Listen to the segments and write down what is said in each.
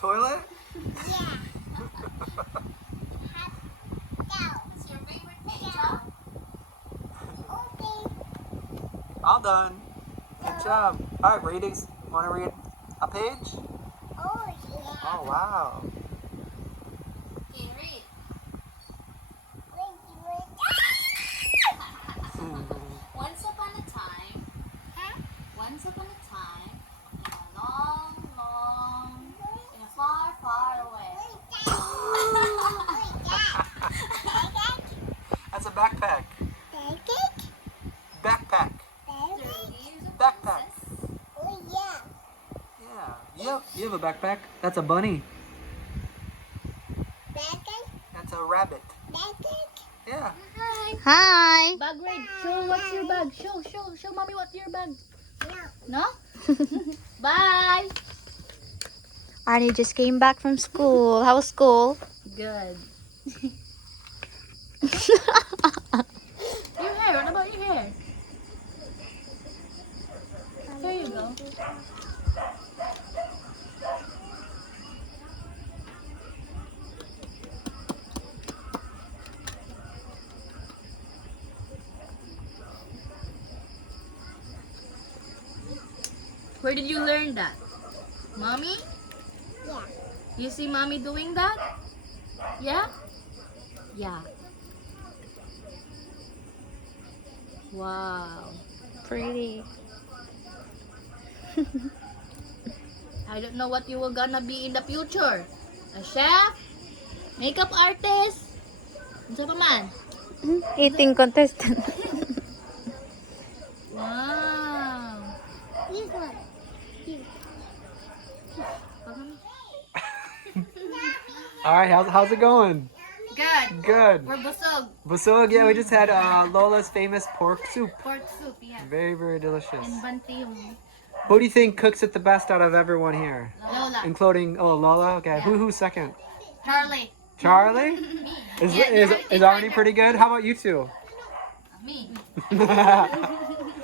toilet? Yeah. It's your favorite page, huh? Okay. All done. Good job. All right, readings. Want to read a page? Oh, yeah. Oh, wow. Can you read? Once upon a time, once upon a time, in a long, long, in a far, far away. That's a backpack. Backpack. 30 years of Backpack. princess. Oh, yeah. Yeah. Yep. You have a backpack. That's a bunny. That's a rabbit. Yeah. Hi. Bag raid. Show what's your bag. Show mommy what's your bag. No? Bye. Arnie just came back from school. How was school? Good. Your hair. What about your hair? There you go. Where did you learn that? Mommy? Yeah. You see mommy doing that? Yeah? Yeah. Wow. Pretty. I don't know what you were gonna be in the future. A chef? Makeup artist? Ano pa man? Eating contestant. Wow. This one. All right. How's it going? Good. Good. We're busog. Busog. Yeah, we just had Lola's famous pork soup. Pork soup, yeah. Very, very delicious. And bantiyo. Who do you think cooks it the best out of everyone here? Lola. Including Lola. Okay. Yeah. Who's second? Charlie. Charlie. Is Arnie pretty good? How about you two? Me.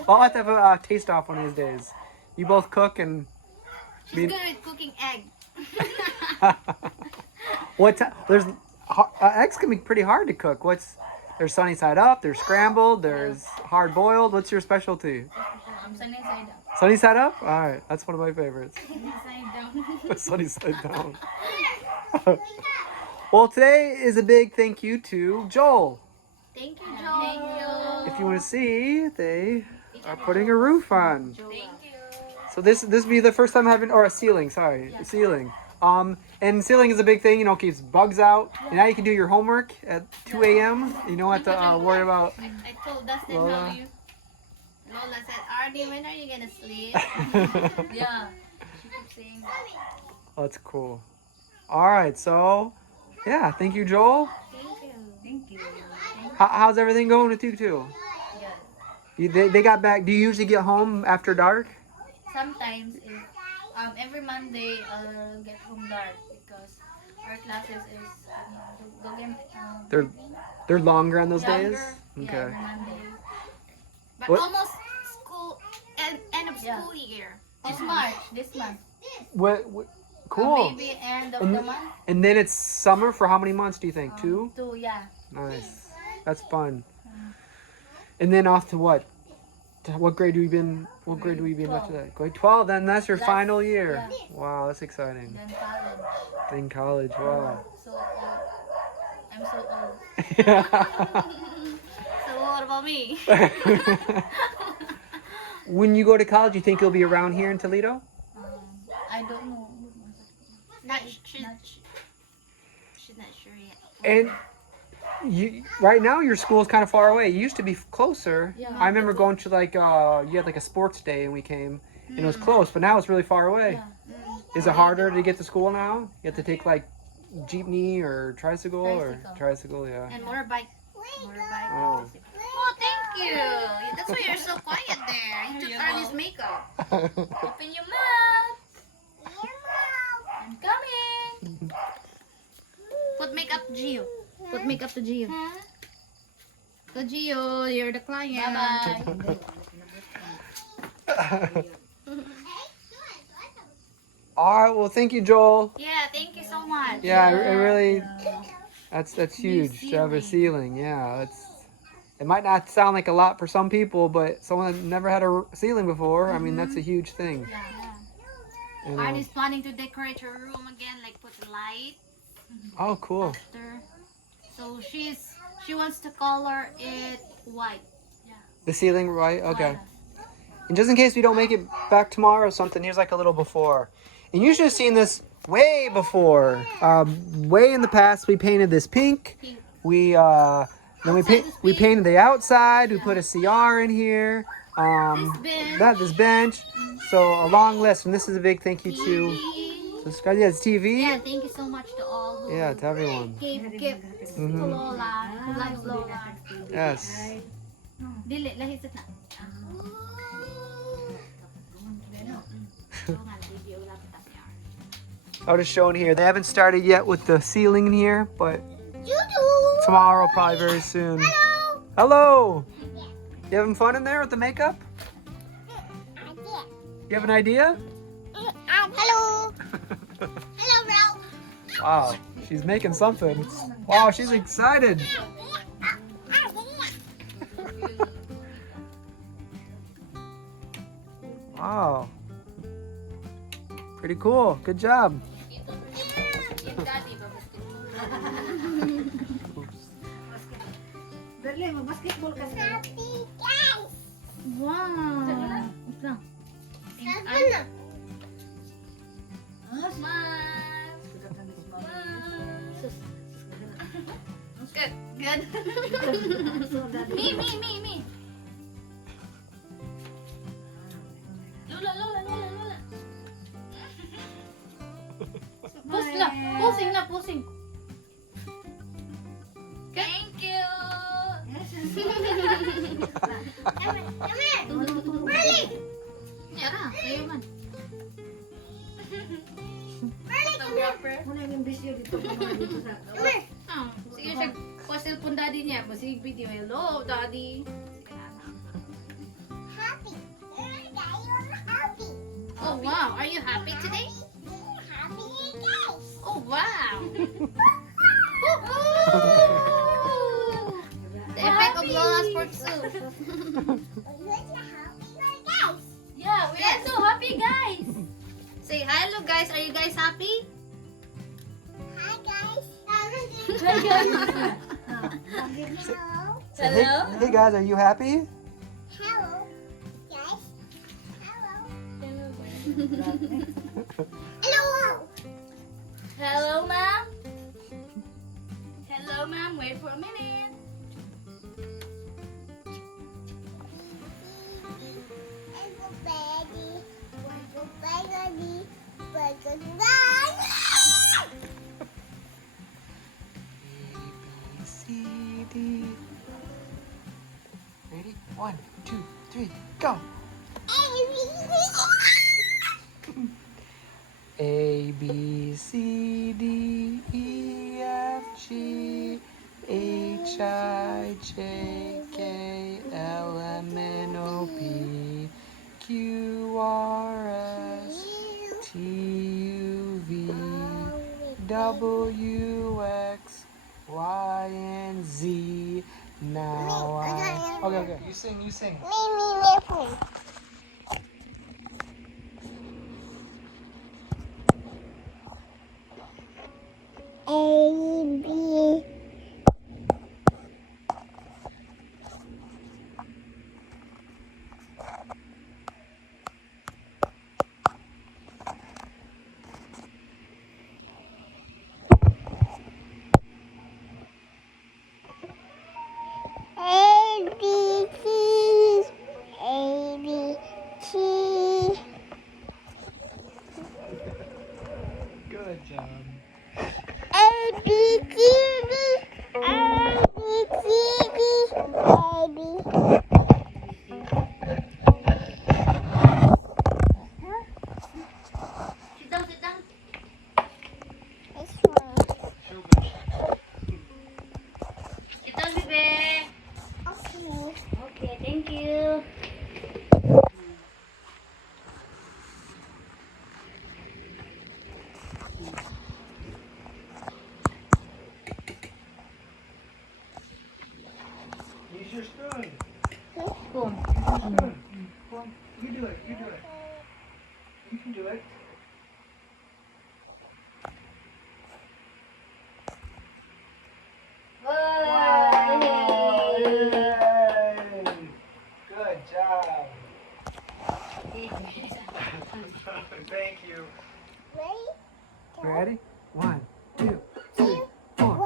I'll have to have a taste off one of these days. You both cook and. She's good at cooking egg. There's eggs can be pretty hard to cook. There's sunny side up, there's scrambled, there's hard boiled. What's your specialty? Sunny side up. Sunny side up? All right, that's one of my favorites. Sunny side down. Sunny side down. Well, today is a big thank you to Joel. Thank you, Joel. Thank you. If you want to see, they are putting a roof on. Thank you. So this will be the first time having, or a ceiling, sorry, a ceiling. And ceiling is a big thing, keeps bugs out. And now you can do your homework at 2 a.m. You don't have to worry about. I told Dustin Lola. how you. Lola said, Arnie, when are you gonna sleep? Yeah. She keeps saying that. That's cool. All right, so yeah, thank you, Joel. Thank you. Thank you. How's everything going with you two? Good. They got back. Do you usually get home after dark? Sometimes, if, every Monday I'll get home dark because our classes is They're longer on those younger. days. Yeah, Okay. every Monday. But What- almost school end of school year. This March, this month. What cool. Maybe end of And- the month. And then it's summer for how many months do you think? 2? 2, yeah. Nice. That's fun. And then off to what? What grade do we been? What grade do we been up to that? Grade 12. Then that's your final year. yeah. Wow, that's exciting. Then college. In college. Wow. So old. I'm so old. So what about me? When you go to college, you think you'll be around here in Toledo? I don't know. She's not sure yet. And right now your school's kind of far away. It used to be closer. Yeah. I remember going to you had like a sports day and we came and it was close, but now it's really far away. Yeah. Is it harder to get to school now? You have to take like jeepney or tricycle or tricycle, yeah. And motorbike. Motorbike. Oh. Oh, thank you. That's why you're so quiet there. You took Arnie's makeup. Open your mouth. I'm coming. Put makeup to Gio. Put makeup to Gio. To Gio, you're the client. Bye-bye. All right, well, thank you, Joel. Yeah, so much. Yeah, it really. That's huge to have a ceiling. Yeah, it might not sound like a lot for some people, but someone that never had a ceiling before, I mean, that's a huge thing. Yeah. You know. Arnie's planning to decorate her room again, like put light Oh, cool. after. So she wants to color it white. Yeah. The ceiling, right? Okay. White. And just in case we don't make it back tomorrow or something, here's like a little before. And you should have seen this way before. Way in the past, we painted this pink. Pink. We painted the outside. We put a CR in here. This bench. So a long list, and this is a big thank you to subscribe. Yeah, it's TV. Yeah, thank you so much to all who Yeah, to everyone. gave gifts to Lola, who loves Lola. Yes. Dili, lahit na. I'll just show in here. They haven't started yet with the ceiling in here, but tomorrow, probably very soon. Hello. You having fun in there with the makeup? You have an idea? Hello. Hello, Ralph. Wow, she's making something. Wow, she's excited. Wow. Pretty cool. Good job. Happy guys. Wow. Good. Good. Me. Lola. Posing. Thank you. Come here. Merly. Yara, kayo man. Merly, come here. Come here. Sige siya, pa-cellphone daddy niya. Masig video. Hello, daddy. Happy. You're happy. Oh, wow. Are you happy today? Happy guys. Oh, wow. The effect of Lola's pork soup. Guys. Yeah, we are so happy, guys. Say hi, hello, guys. Are you guys happy? Hi guys. Hello. Say, hey guys, are you happy? Hello. Guys. Hello. Hello. Hello, ma'am. Hello, ma'am. Wait for a minute. C, D. Ready? 1, 2, 3, go. A, B, C, D, E, F, G, H, I, J, K, L, M, N, O, P, Q, R, S, T, U, V, W, X, Y, and Z. Now I... Okay. You sing. Me. A, B. Good job. Sit down. Sit down, bebe. Okay, thank you. it. You can do it. Wow! Yay! Good job. Thank you. Ready? 1, 2, 3, 4.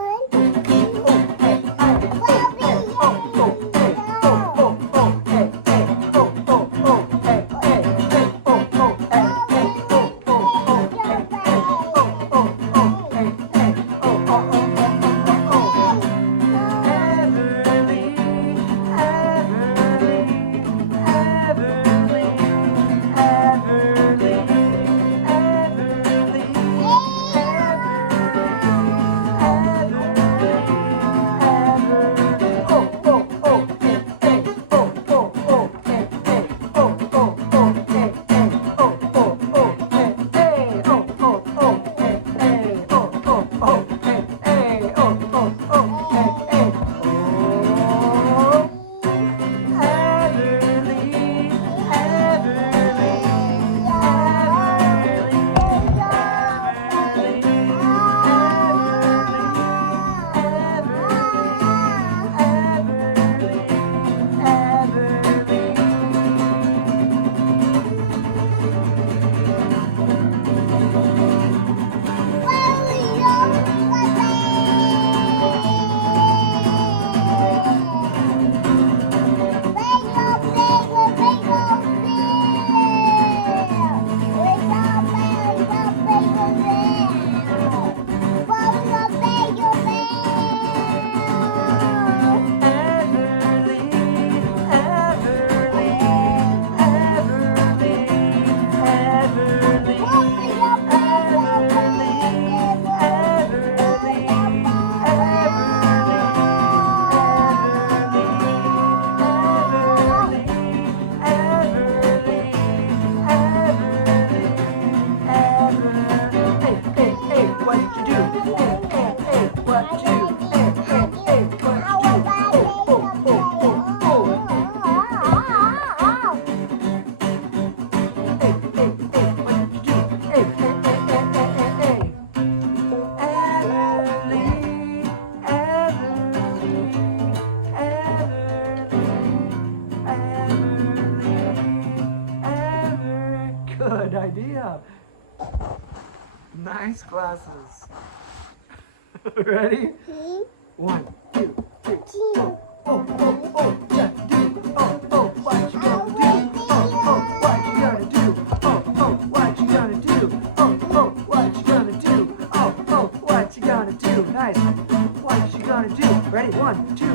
Good idea. Nice glasses. Ready? 1, 2, 3, 4. Oh, oh, oh, yeah, do. Oh, oh, what you gonna do? Oh, oh, what you gonna do? Oh, oh, what you gonna do? Oh, oh, what you gonna do? Oh, oh, what you gonna do? Nice. What you gonna do? Ready? 1, 2.